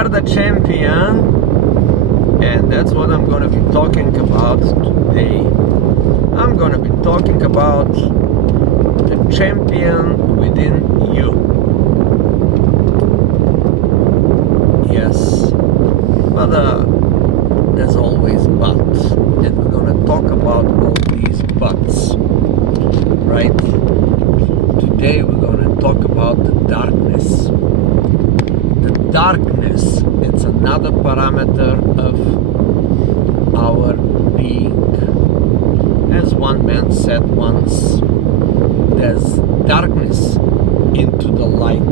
are the champion, and that's what I'm going to be talking about today. I'm going to be talking about the champion within you. Yes, but there's always buts, and we're going to talk about all these buts, right? Today we're going to talk about the darkness. The darkness, it's another parameter of our being. As one man said once, there's darkness into the light,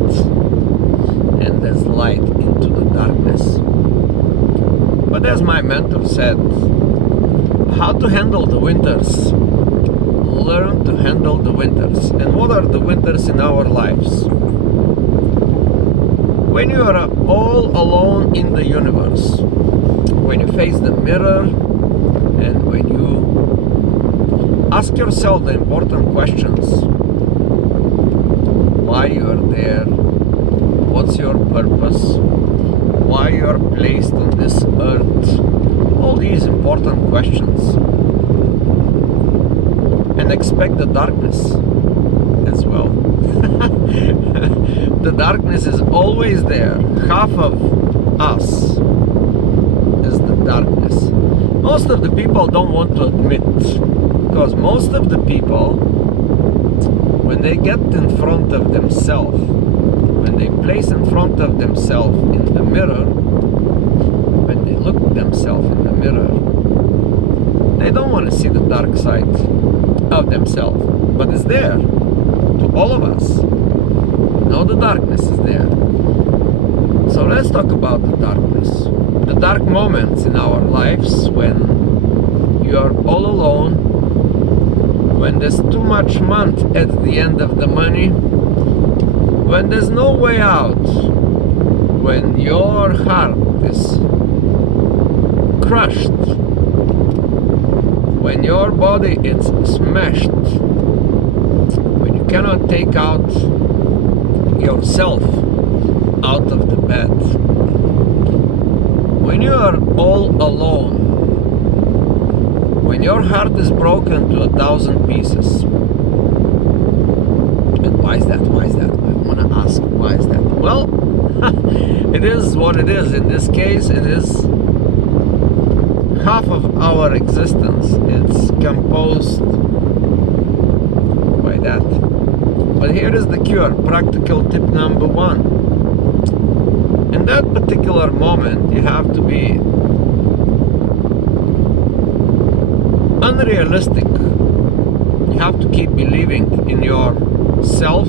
and there's light into the darkness. But as my mentor said, how to handle the winters. Learn to handle the winters. And what are the winters in our lives? When you are all alone in the universe, when you face the mirror, and when you ask yourself the important questions: why you are there, what's your purpose, why you are placed on this earth, all these important questions, and expect the darkness as well. The darkness is always there. Half of us is the darkness. Most of the people don't want to admit, because most of the people, when they get in front of themselves, when they place in front of themselves in the mirror, when they look at themselves in the mirror, they don't want to see the dark side of themselves, but it's there to all of us. No, the darkness is there. So let's talk about the darkness. The dark moments in our lives when you are all alone, when there's too much money at the end of the money, when there's no way out, when your heart is crushed, when your body is smashed, when you cannot take out yourself out of the bed, when you are all alone, when your heart is broken to 1,000 pieces. And why is that? Why is that? I want to ask, why is that? Well, it is what it is. In this case, it is half of our existence. It's composed by that. But here is the cure, practical tip number 1. In that particular moment, you have to be unrealistic. You have to keep believing in yourself,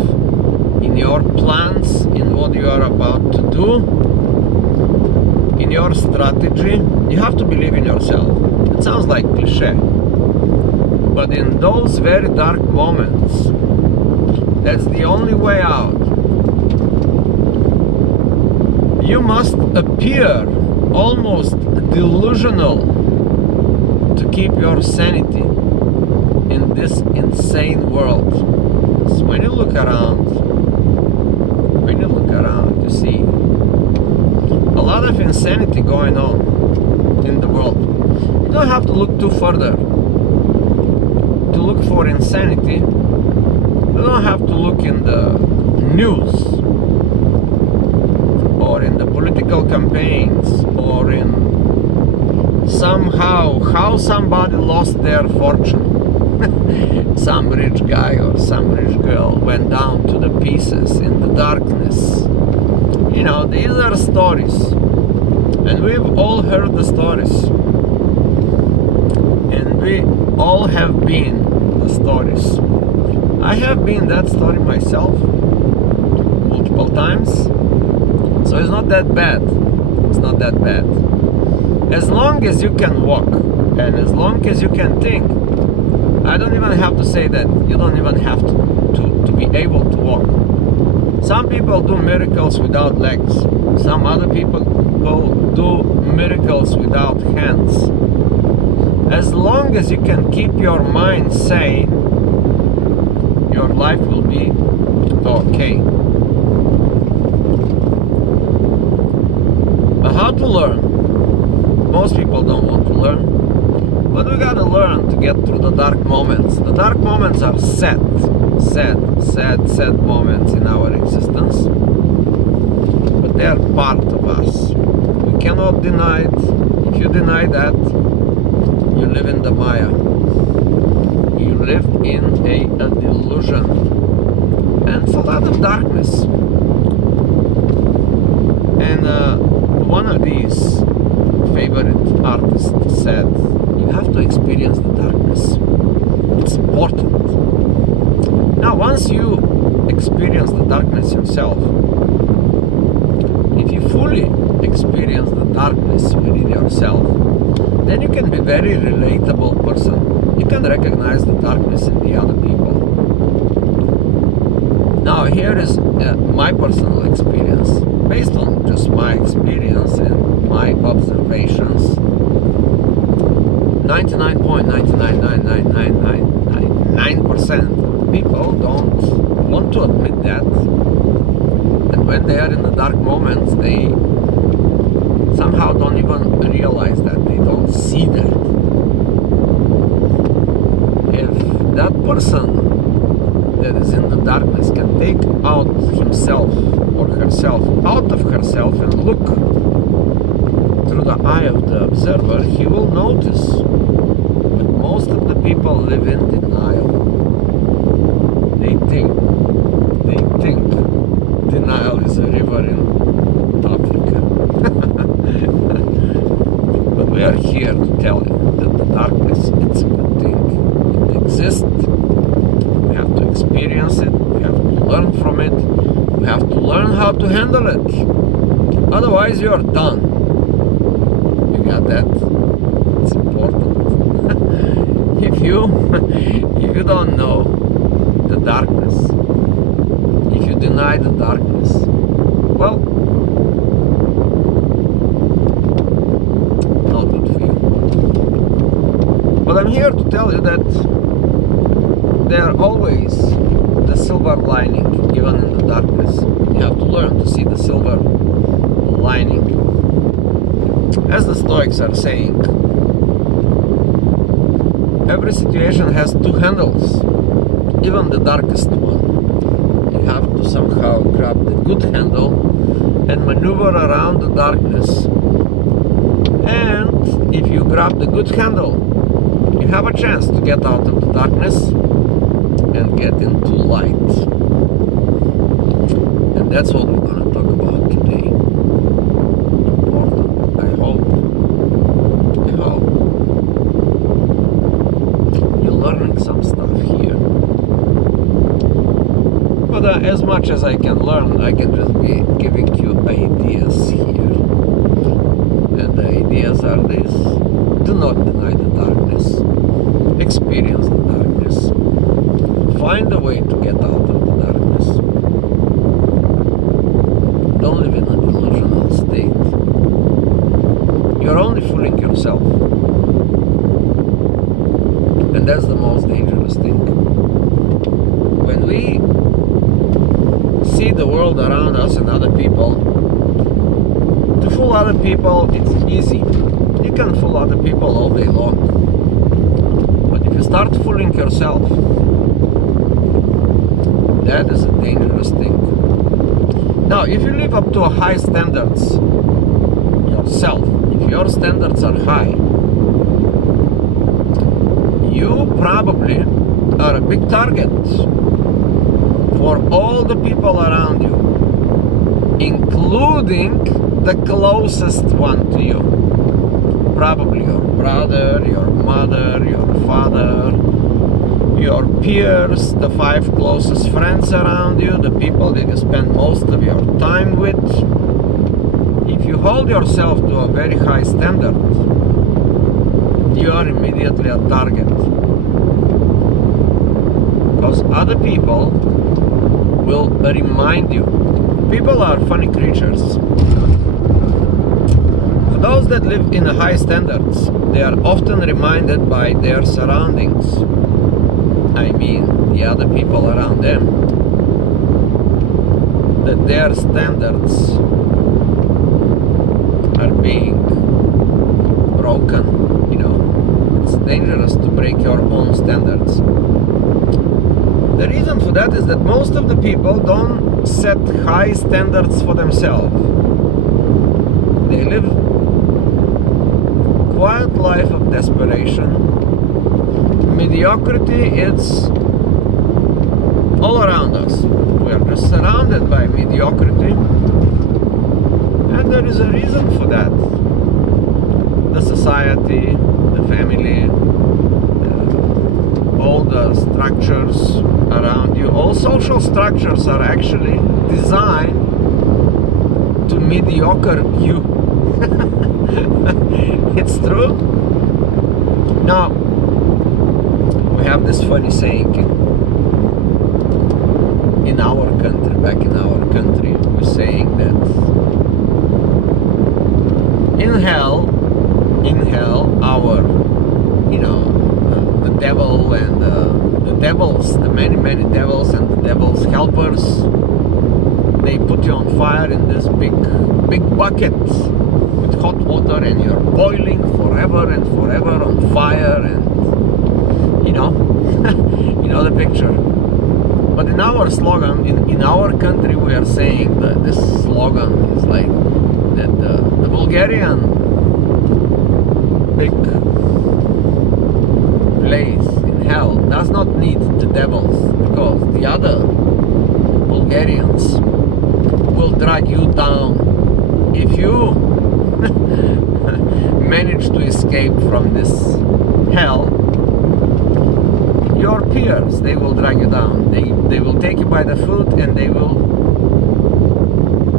in your plans, in what you are about to do, in your strategy. You have to believe in yourself. It sounds like cliche, but in those very dark moments, that's the only way out. You must appear almost delusional to keep your sanity in this insane world. So when you look around, you see a lot of insanity going on in the world. You don't have to look too further to look for insanity. You don't have to look in the news or in the political campaigns or in somehow how somebody lost their fortune. Some rich guy or some rich girl went down to the pieces in the darkness. You know, these are stories, and we've all heard the stories, and we all have been the stories. I have been that story myself multiple times, so it's not that bad. It's not that bad. As long as you can walk, and as long as you can think, I don't even have to say that you don't even have to be able to walk. Some people do miracles without legs. Some other people do miracles without hands. As long as you can keep your mind sane, your life will be okay. to learn. Most people don't want to learn. But we gotta learn to get through the dark moments. The dark moments are sad moments in our existence. But they are part of us. We cannot deny it. If you deny that, you live in the Maya. You live in a delusion. And it's a lot of darkness. And one of these favorite artists said, you have to experience the darkness. It's important. Now, once you experience the darkness yourself, if you fully experience the darkness within yourself, then you can be a very relatable person. You can recognize the darkness in the other people. Now, here is my personal experience. Based on just my experience and my observations, 99.9999999% of people don't want to admit that. And when they are in the dark moments, they somehow don't even realize that. They don't see that. If that person that is in the darkness can take out himself or herself out of herself and look through the eye of the observer, he will notice. But most of the people live in denial. They think denial is a river in Africa. But we are here to tell you that the darkness, it's a good thing. It exists. We have to experience it. We have to learn from it. We have to learn how to handle it. Otherwise, you are done. You got that? It's important. if you don't know the darkness, if you deny the darkness, well, not good for you. But I'm here to tell you that there are always the silver lining, even in the darkness. You have to learn to see the silver lining. As the Stoics are saying, every situation has two handles, even the darkest one. You have to somehow grab the good handle and maneuver around the darkness. And if you grab the good handle, you have a chance to get out of the darkness and get into light. And that's what we're going to talk about today. Important. I hope you're learning some stuff here. But as much as I can learn, I can just be giving you ideas here. And the ideas are this: do not deny the darkness. Experience the darkness. Find a way to get out of the darkness. Don't live in a delusional state. You're only fooling yourself. And that's the most dangerous thing. When we see the world around us and other people, to fool other people, it's easy. You can fool other people all day long. But if you start fooling yourself, that is a dangerous thing. Now, if you live up to a high standards yourself, if your standards are high, you probably are a big target for all the people around you, including the closest one to you. Probably your brother, your mother, your father, your peers, the 5 closest friends around you, the people that you spend most of your time with. If you hold yourself to a very high standard, you are immediately a target. Because other people will remind you. People are funny creatures. For those that live in high standards, they are often reminded by their surroundings. I mean, the other people around them, that their standards are being broken. It's dangerous to break your own standards. The reason for that is that most of the people don't set high standards for themselves. They live quiet life of desperation. Mediocrity, it's all around us. We are just surrounded by mediocrity, and there is a reason for that. The society, the family, all the structures around you, all social structures are actually designed to mediocre you. It's true. Now, we have this funny saying in our country, back in our country, we're saying that in hell, our, the devil and the devils, the many devils and the devil's helpers, they put you on fire in this big bucket with hot water, and you're boiling forever and forever on fire, and you know the picture. But in our slogan, in our country, we are saying that this slogan is like that the Bulgarian big place in hell does not need the devils, because the other Bulgarians will drag you down if you manage to escape from this hell. Your peers, they will drag you down. They will take you by the foot, and they will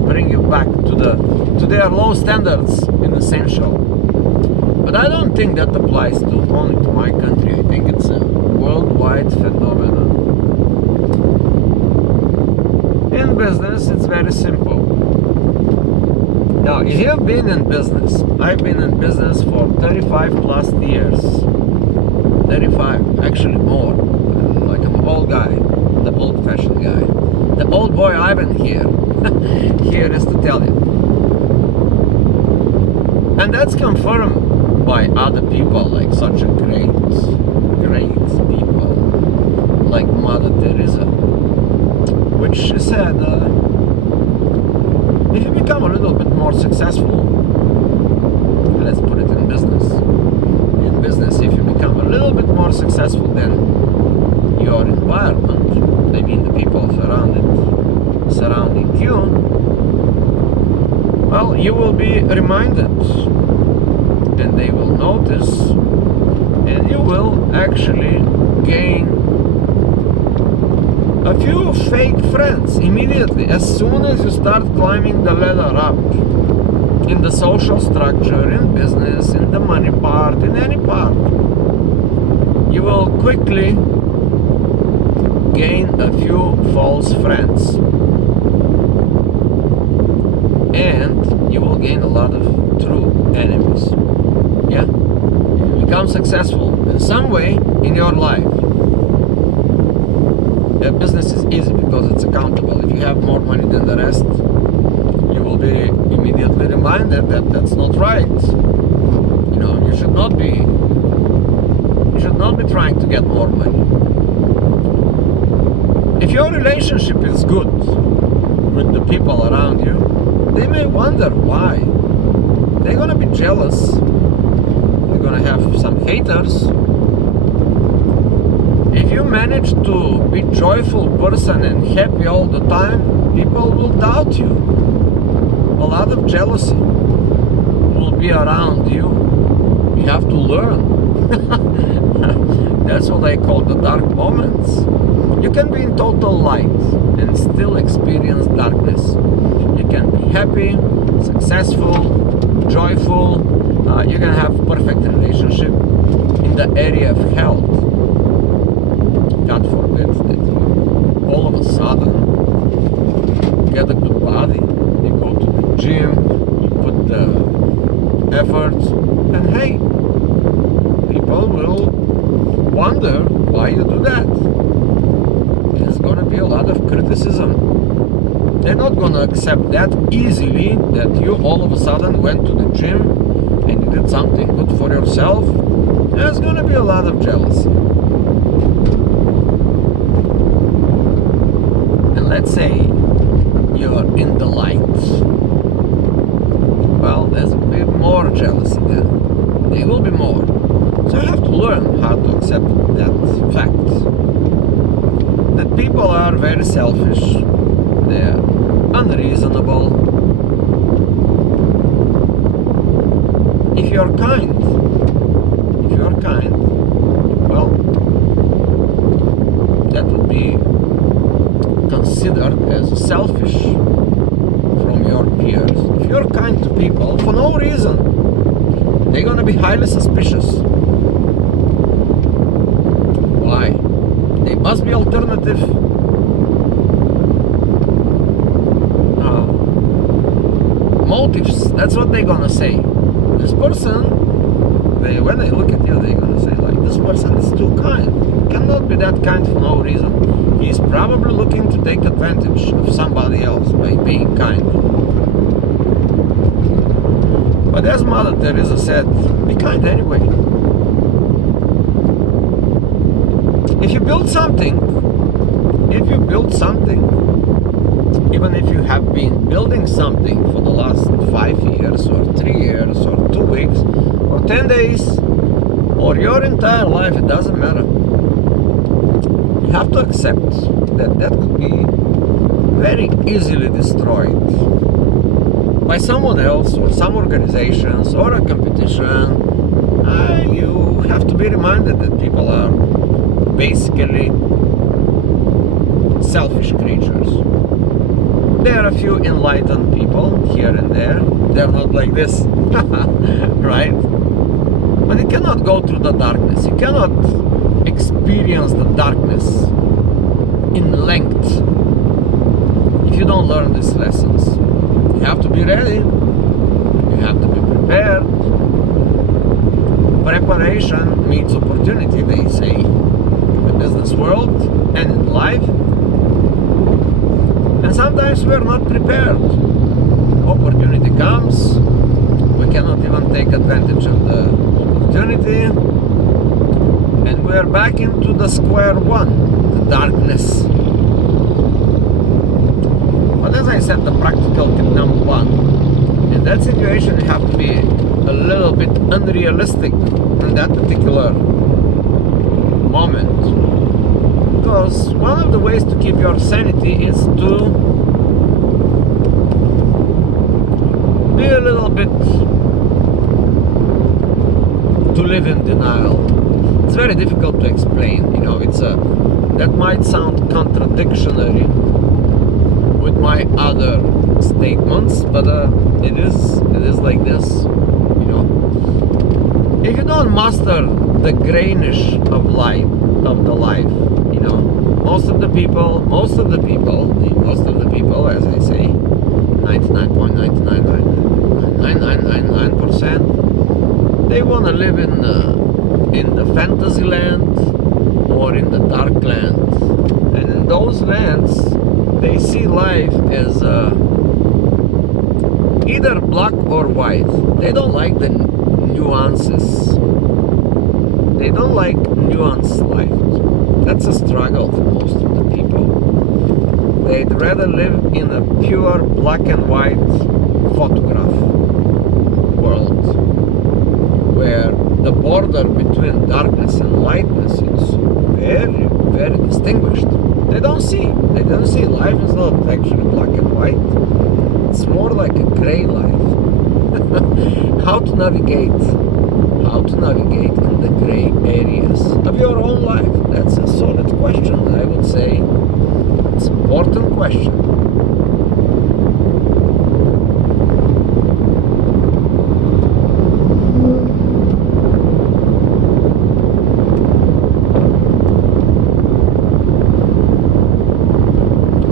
bring you back to their low standards in the same show. But I don't think that applies only to my country. I think it's a worldwide phenomenon. In business, it's very simple. Now, if you've been in business, I've been in business for 35 plus years. 35, actually more. Like, I'm an old guy, the old-fashioned guy. The old boy Ivan here is to tell you. And that's confirmed by other people, like such a great people, like Mother Teresa, which she said, if you become a little bit more successful, let's put it in business. In business, if you become a little bit more successful than your environment, I mean the people surrounding you, well, you will be reminded, and they will notice, and you will actually gain a few fake friends immediately as soon as you start climbing the ladder up in the social structure, in business, in the money part, in any part. You will quickly gain a few false friends, and you will gain a lot of true enemies. Yeah? You become successful in some way in your life. Business is easy because it's accountable. If you have more money than the rest, you will be immediately reminded that that's not right. You should not be trying to get more money. If your relationship is good with the people around you, they may wonder why. They're gonna be jealous. They're gonna have some haters. If you manage to be joyful person and happy all the time, people will doubt you. A lot of jealousy will be around you. You have to learn. That's what I call the dark moments. You can be in total light and still experience darkness. You can be happy, successful, joyful. You can have perfect relationship in the area of health. God forbid that you all of a sudden get a good body. You go to the gym, you put the effort, and hey, people will wonder why you do that. There's gonna be a lot of criticism. They're not gonna accept that easily, that you all of a sudden went to the gym and you did something good for yourself. There's gonna be a lot of jealousy. And let's say you're in the light. Well, there's a bit more jealousy there. There will be more. So you have to learn how to accept that fact. That people are very selfish. They're unreasonable. If you're kind, well, that would be considered as selfish from your peers. If you're kind to people for no reason, they're gonna be highly suspicious. Why? There must be alternative motives. That's what they're gonna say. This person, when they look at you, they're gonna say like, this person is too kind. Cannot be that kind for no reason. He's probably looking to take advantage of somebody else by being kind. But as Mother Teresa said, be kind anyway. If you build something, even if you have been building something for the last 5 years or 3 years or 2 weeks or 10 days or your entire life, it doesn't matter. You have to accept that that could be very easily destroyed by someone else or some organizations or a competition. You have to be reminded that people are basically selfish creatures. There are a few enlightened people here and there. They're not like this, right? But you cannot go through the darkness. You cannot experience the darkness in length if you don't learn these lessons. You have to be ready. You have to be prepared. Preparation meets opportunity, they say, in the business world and in life. And sometimes we're not prepared. Opportunity comes, we cannot even take advantage of the opportunity, and we're back into the square one, the darkness. But as I said, the practical tip number one, in that situation you have to be a little bit unrealistic in that particular moment. Because one of the ways to keep your sanity is to be a little bit, to live in denial. It's very difficult to explain, you know, that might sound contradictory with my other statements, but it is like this, you know. If you don't master the grainish of life, you know, most of the people, as I say, 99.99999%, they want to live in the fantasy land or in the dark land, and in those lands they see life as either black or white. They don't like the nuances. They don't like nuanced life. That's a struggle for most of the people. They'd rather live in a pure black and white photograph world, where the border between darkness and lightness is very, very distinguished. They don't see life is not actually black and white. It's more like a gray life. How to navigate in the gray areas of your own life? That's a solid question, I would say. It's an important question.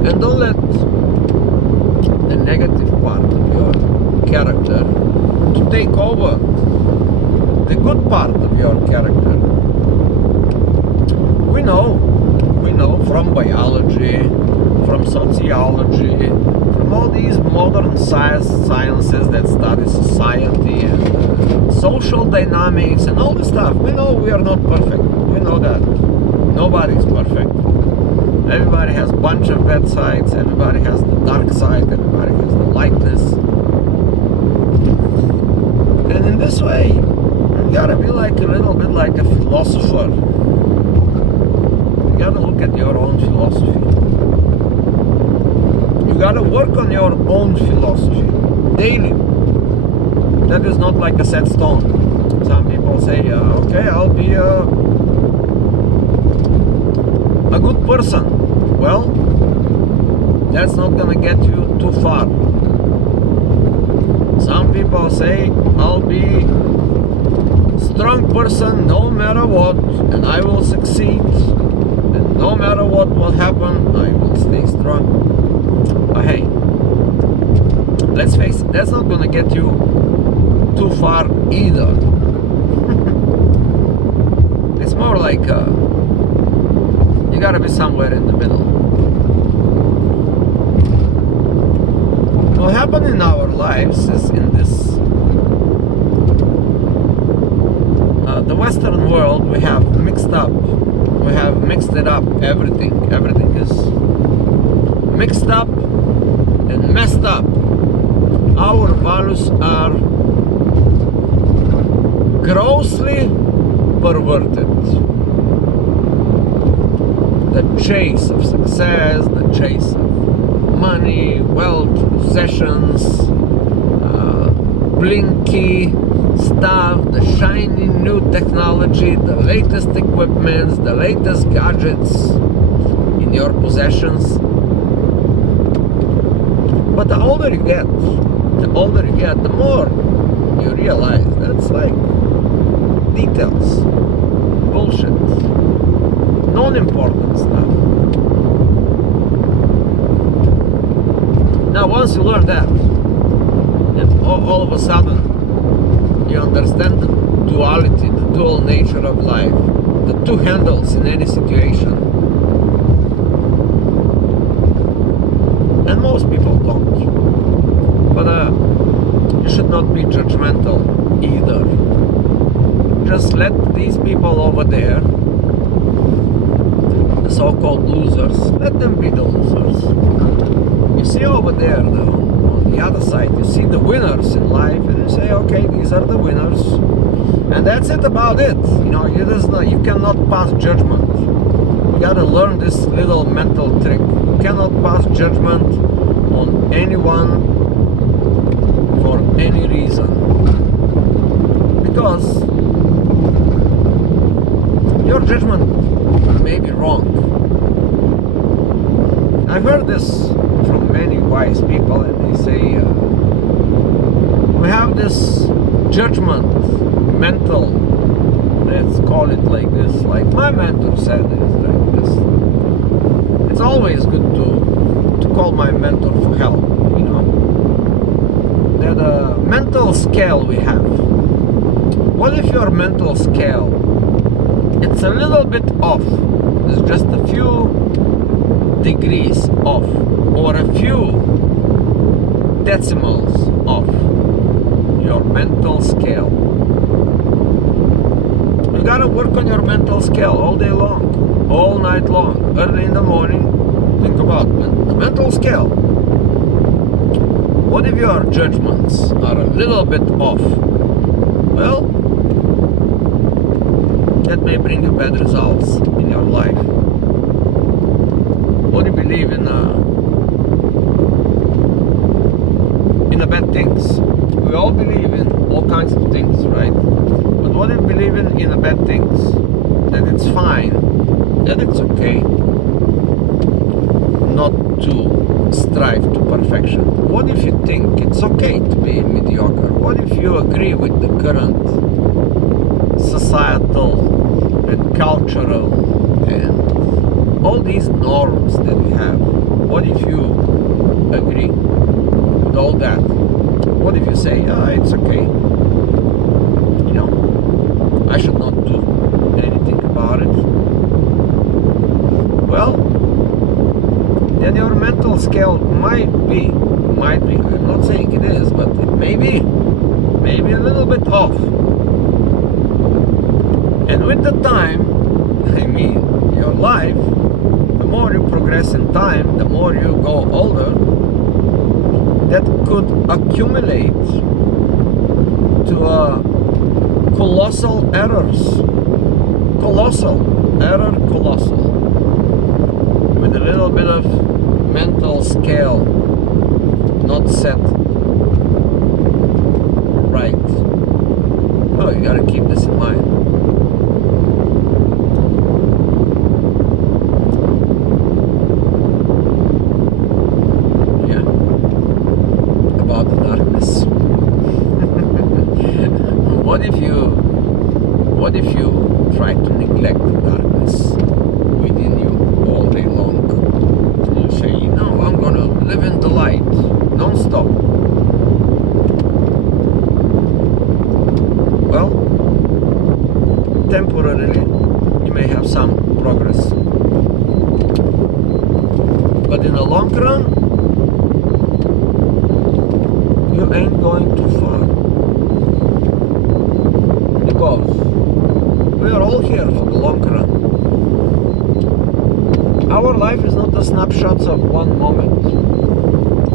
And don't let the negative part of your character to take over the good part of your character. We know from biology, from sociology, from all these modern sciences that study society and social dynamics and all this stuff. We know we are not perfect. We know that. Nobody is perfect. Everybody has a bunch of bad sides. Everybody has the dark side. Everybody has the lightness. And in this way, you gotta be like a little bit like a philosopher. You gotta look at your own philosophy. You gotta work on your own philosophy daily. That is not like a set stone. Some people say, okay, I'll be a good person. Well, that's not gonna get you too far. Some people say, I'll be strong person no matter what, and I will succeed, and no matter what will happen, I will stay strong. But hey, let's face it, that's not gonna get you too far either. It's more like you gotta be somewhere in the middle. What happened in our lives is in this the Western world, we have mixed it up, everything is mixed up and messed up. Our values are grossly perverted. The chase of success, the chase of money, wealth, possessions, blinky stuff, the shiny new technology, the latest equipments, the latest gadgets in your possessions. But the older you get, the more you realize that's like details, bullshit, non-important stuff. Now once you learn that, and all of a sudden you understand the duality, the dual nature of life, the two handles in any situation. And most people don't. But you should not be judgmental either. Just let these people over there, the so-called losers, let them be the losers. You see over there though, on the other side, you see the winners in life, and you say, okay, these are the winners, and that's it about it. You know, you cannot pass judgment. You gotta learn this little mental trick. You cannot pass judgment on anyone for any reason, because your judgment may be wrong. I've heard this from many wise people, and they say we have this judgment mental, let's call it like this, like my mentor said, is like this. It's always good to call my mentor for help, you know. That mental scale we have. What if your mental scale, it's a little bit off, it's just a few degrees off, or a few decimals off your mental scale? You gotta work on your mental scale all day long, all night long, early in the morning. Think about the mental scale. What if your judgments are a little bit off? Well, that may bring you bad results in your life. What do you believe in the bad things? We all believe in all kinds of things, right? But what do you believe in the bad things? That it's fine, that it's okay not to strive to perfection. What if you think it's okay to be mediocre? What if you agree with the current societal and cultural and all these norms that we have? What if you agree with all that? What if you say, it's okay, you know, I should not do anything about it? Well, then your mental scale might be, I'm not saying it is, but it may be a little bit off. And with the time, I mean your life, the more you progress in time, the more you go older, that could accumulate to colossal errors. Colossal. With a little bit of mental scale not set right. Oh, you gotta keep this in mind. Yeah. About the darkness. What if you try to neglect the darkness within you all day long? You say, no, I'm gonna live in the light, non-stop. Well, temporarily, you may have some progress. But in the long run, you ain't going too far. Because we are all here for the long run. Our life is not a snapshot of one moment.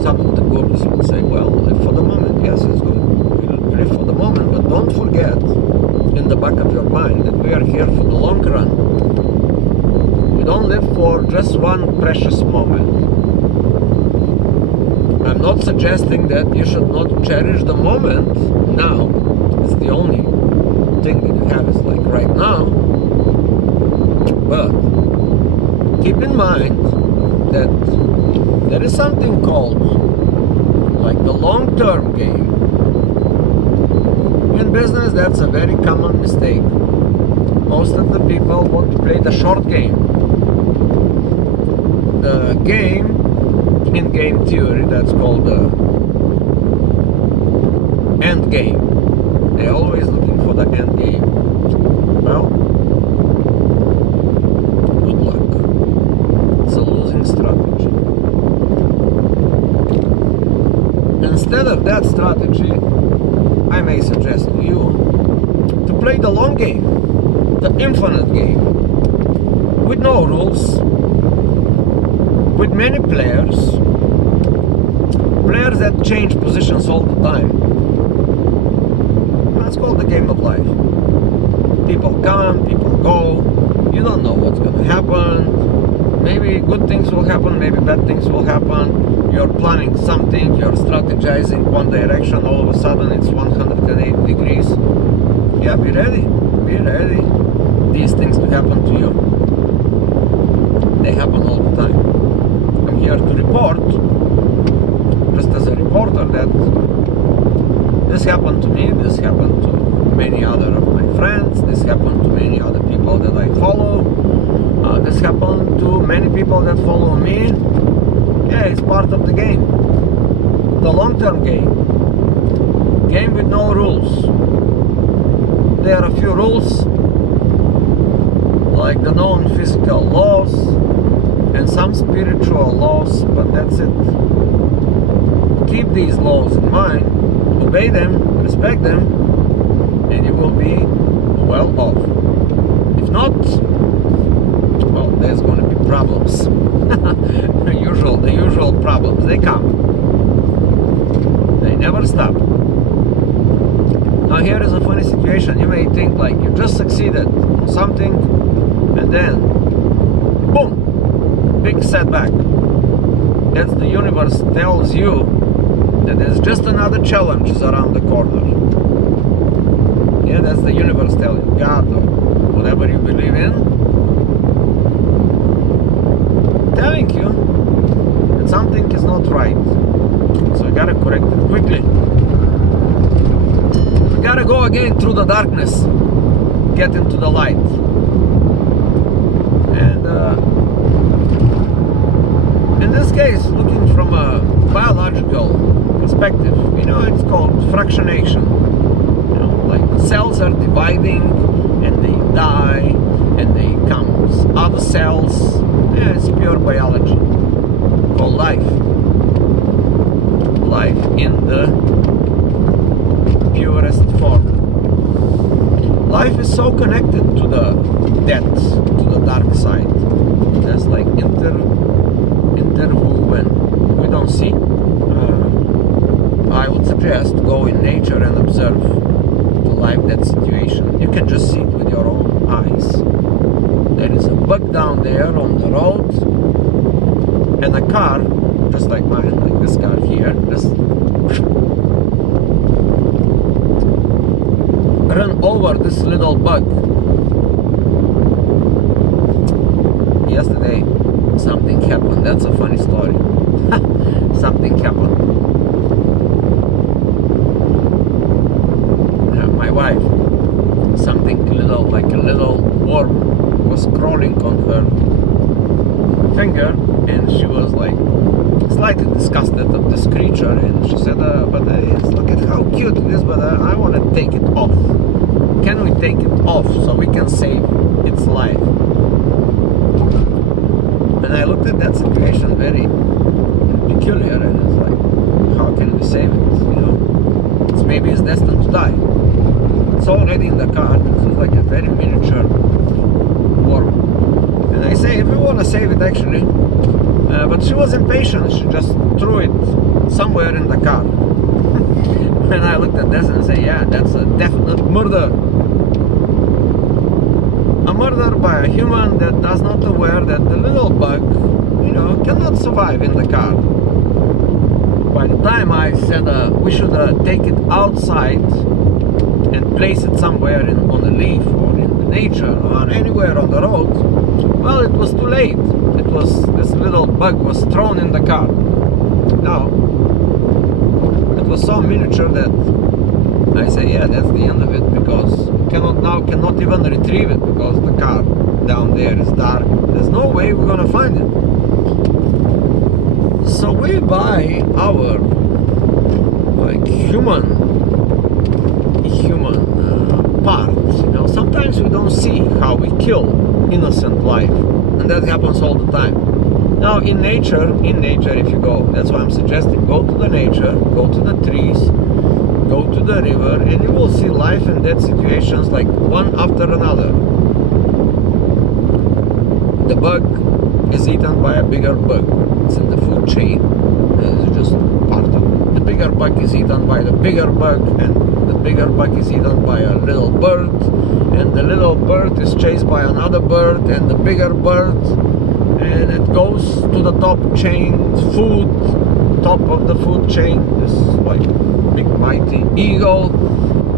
Some of the gurus will say, well, live for the moment. Yes, it's good. We live for the moment, but don't forget in the back of your mind that we are here for the long run. We don't live for just one precious moment. I'm not suggesting that you should not cherish the moment now. It's the only thing that you have is like right now. But keep in mind that there is something called like the long-term game. In business, that's a very common mistake. Most of the people want to play the short game. The game, in game theory, that's called the end game. They're always looking for the end game. Well, good luck. It's a losing strategy. Instead of that strategy, I may suggest to you to play the long game, the infinite game, with no rules, with many players that change positions all the time. That's called the game of life. People come, people go. You don't know what's going to happen. Maybe good things will happen, maybe bad things will happen. You're planning something, you're strategizing one direction, all of a sudden it's 180 degrees. Yeah, be ready. Be ready. These things to happen to you. They happen all the time. I'm here to report, just as a reporter, that this happened to me, this happened to many other of my friends, this happened to many other people that I follow, this happened to many people that follow me. Yeah, it's part of the game. The long-term game. Game with no rules. There are a few rules, like the known physical laws and some spiritual laws, but that's it. Keep these laws in mind, obey them, respect them, and you will be well off. If not, well, there's going to be problems. the usual problems, they come. They never stop. Now here is a funny situation. You may think like you just succeeded on something, and then, boom, big setback. That's the universe tells you that there's just another challenge is around the corner. Yeah, that's the universe telling you. God, or whatever you believe in, telling you that something is not right. So you gotta correct it quickly. You gotta go again through the darkness, get into the light. And in this case, looking from a biological perspective, you know, it's called fractionation. You know, like the cells are dividing and they die and they come other cells. Yeah, it's pure biology. called life. Life in the purest form. Life is so connected to the death, to the dark side. There's like interwoven. We don't see. I would suggest go in nature and observe the life-death situation. You can just see it with your own eyes. There is a bug down there on the road, and a car, just like mine, like this car here, just run over this little bug. Yesterday, something happened. That's a funny story. Something happened. My wife, something little, like a little worm, was crawling on her finger, and she was like slightly disgusted of this creature, and she said, look at how cute it is, but I want to take it off. Can we take it off so we can save its life? And I looked at that situation very peculiar, and it's like, how can we save it? You know, maybe it's destined to die. It's already in the car. It's like a very miniature worm. And I say, if we want to save it, actually, but she was impatient. She just threw it somewhere in the car. And I looked at this and say, yeah, that's a definite murder. A murder by a human that does not aware that the little bug, you know, cannot survive in the car. By the time I said we should take it outside and place it somewhere on a leaf or in the nature or anywhere on the road, well, it was too late. This little bug was thrown in the car. Now, it was so miniature that I say, yeah, that's the end of it, because we cannot even retrieve it, because the car down there is dark. There's no way we're gonna find it. So we buy our like human parts. You know, sometimes we don't see how we kill innocent life, and that happens all the time. Now, in nature, if you go, that's why I'm suggesting, go to the nature, go to the trees, go to the river, and you will see life and death situations like one after another. The bug is eaten by a bigger bug. It's in the food chain. It's just part of it. The bigger bug is eaten by the bigger bug, and the bigger bug is eaten by a little bird, and the little bird is chased by another bird, and the bigger bird, and it goes to the top chain, top of the food chain. This like big mighty eagle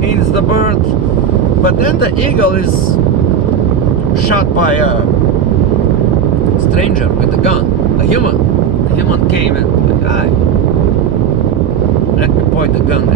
eats the bird, but then the eagle is shot by a stranger with a gun, a human. The human came and the guy, let me point the gun